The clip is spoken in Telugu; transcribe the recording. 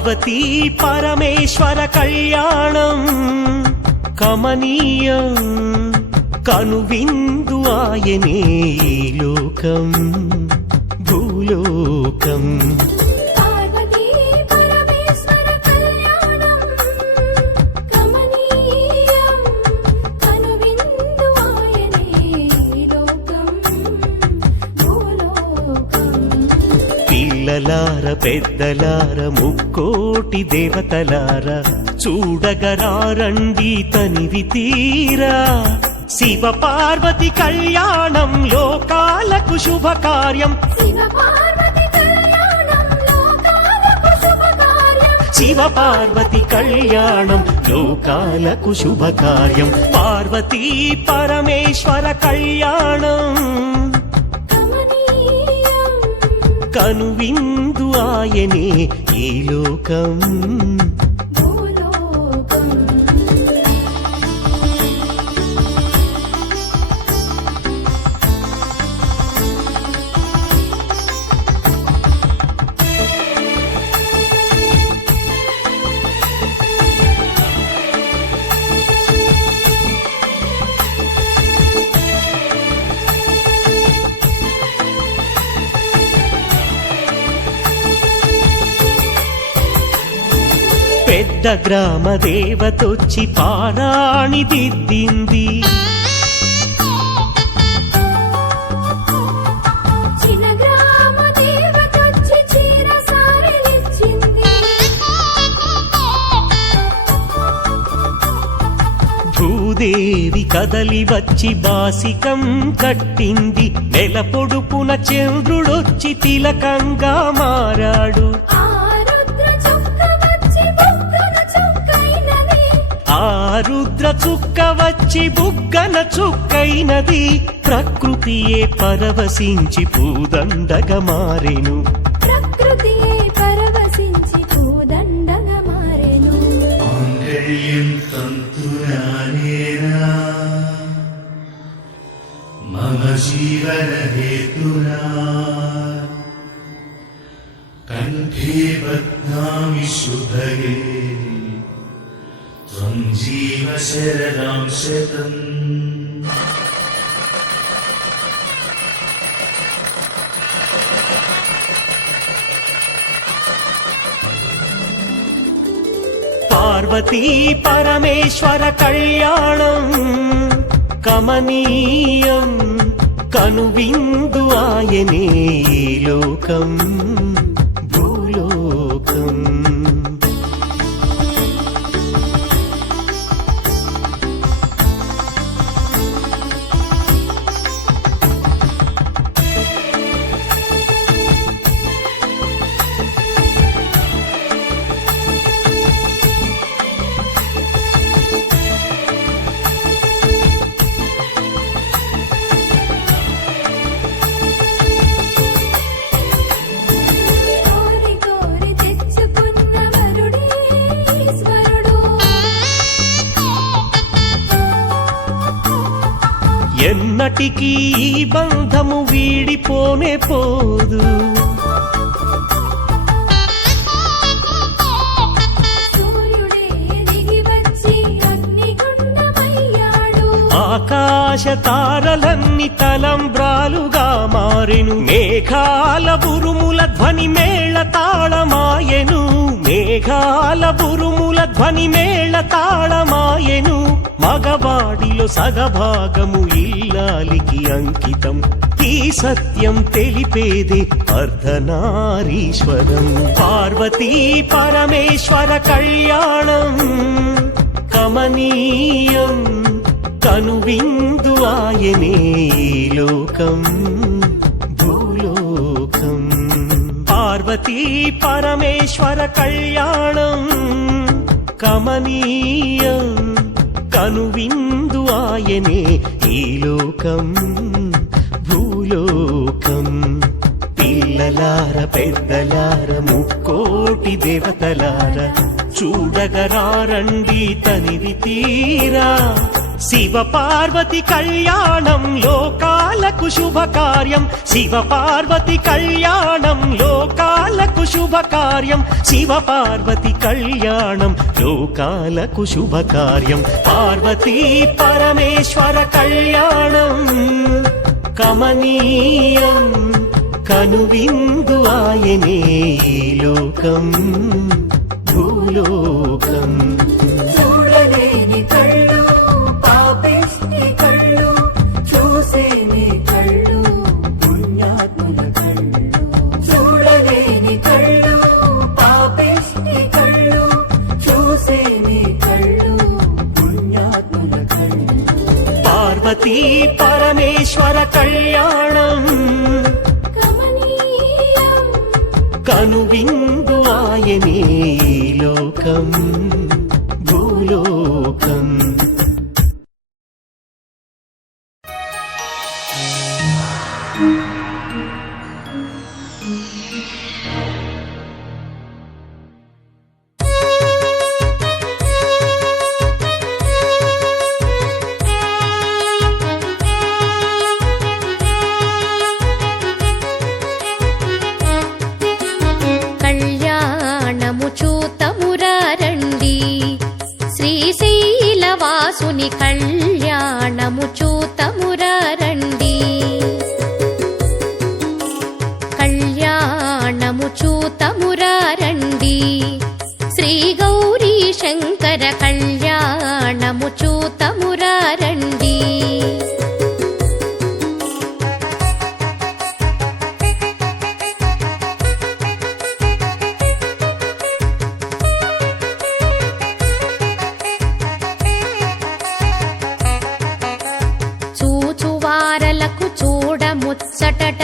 పార్వతీ పరమేశ్వర కళ్యాణం కమనీయం కనువిందు ఆయనే ఈ లోకం భూలోకం. పార్వతీ పరమేశ్వర కళ్యాణం కమనీయం కనువిందు ఆయనే ఈ లోకం భూలోకం. పిల్లలార పెద్దలార ముక్కోటి దేవతలార చూడగరారండి తనివి తీరా. శివ పార్వతి కళ్యాణం లోకాలకు శుభకార్యం. శివ పార్వతి కళ్యాణం లోకాలకు శుభకార్యం. శివ పార్వతి కళ్యాణం లోకాలకు శుభకార్యం. పార్వతీ పరమేశ్వర కళ్యాణం కమనీయం కనువిందు ఆయనే ఈ లోకం భూలోకం. పెద్ద గ్రామ దేవతొచ్చి పారాణి దిద్దింది. చిన్న గ్రామ దేవతొచ్చి చీర సారెలిచ్చింది. భూదేవి కదలి వచ్చి బాసికం కట్టింది. నెల పొడుపున చంద్రుడొచ్చి తిలకంగా మారాడు. ఆ రుద్ర చుక్క వచ్చి బుగ్గన చుక్కైనది. ఆ రుద్ర చుక్క వచ్చి బుగ్గన చుక్కైనది. ప్రకృతియే పరవశించి పూదండగా మారెను. ప్రకృతియే పరవశించి పూదండగా మారెను. మాంగళ్యం తంతునానేనా మమ జీవన హేతునా కంఠే బధ్నామి శుభగే త్వం జీవ శరదాం శతం. పార్వతీ పరమేశ్వర కళ్యాణం కమనీయం కనువిందు ఆయనే ఈ లోకం భూలోకం. కోరి కోరి తెచ్చుకున్న వరుడే ఈశ్వరుడు. ఎన్నటికీ ఈ బంధము వీడిపోనే పోదు. సూర్యుడే దిగి వచ్చి అగ్నిగుండమయ్యాడు. ఆకాశ తారలన్నీ తలంబ్రాలుగా మారెను. మేఘాల బురుముల ధ్వని మేళ తాళమాయెను. మేఘాల బురుముల ధ్వని మేళ తాళమాయెను. మగవాడిలో సగభాగము ఇల్లాలికి అంకితం. ఈ సత్యం తెలిపేదే అర్ధనారీశ్వరం. పార్వతీ పరమేశ్వర కళ్యాణం కమనీయం కనువిందు ఆయనే ఈ లోకం భూలోకం. పార్వతీ పరమేశ్వర కళ్యాణం కమనీయం కనువిందు ఆయనే ఈ లోకం భూలోకం. పిల్లలార పెద్దలార ముక్కోటి దేవతలార చూడగరారండి తనివి తీరా. శివ పార్వతి కళ్యాణం లోకాలకు శుభకార్యం శివ పార్వతి కళ్యాణం లోకాలకు శుభకార్యం శివ పార్వతి కళ్యాణం లోకాలకు శుభకార్యం పార్వతీ పరమేశ్వర కళ్యాణం కమనీయం కనువిందు ఆయనే ఈ లోకం భూలోకం చూడలేని కళ్ళు పాపిష్టి కళ్ళు చూసేని కళ్ళు పుణ్యాత్ముల కళ్ళు చూడలేని కళ్ళు పాపిష్టి కళ్ళు చూసేని కళ్ళు పుణ్యాత్ముల కళ్ళు పార్వతీ పరమేశ్వర కళ్యాణం కమనీయం కనువిందు ఆయనే ఈ లోకం భూలోకం కళ్యాణము చూతమురారండి శ్రీశైలవాసుని కళ్యాణము చూతమురారండి కళ్యాణము చూతమురారండి శ్రీ గౌరీ శంకర కళ్యాణము చూతమురారండి చూచువారలకు చూడముచ్చటట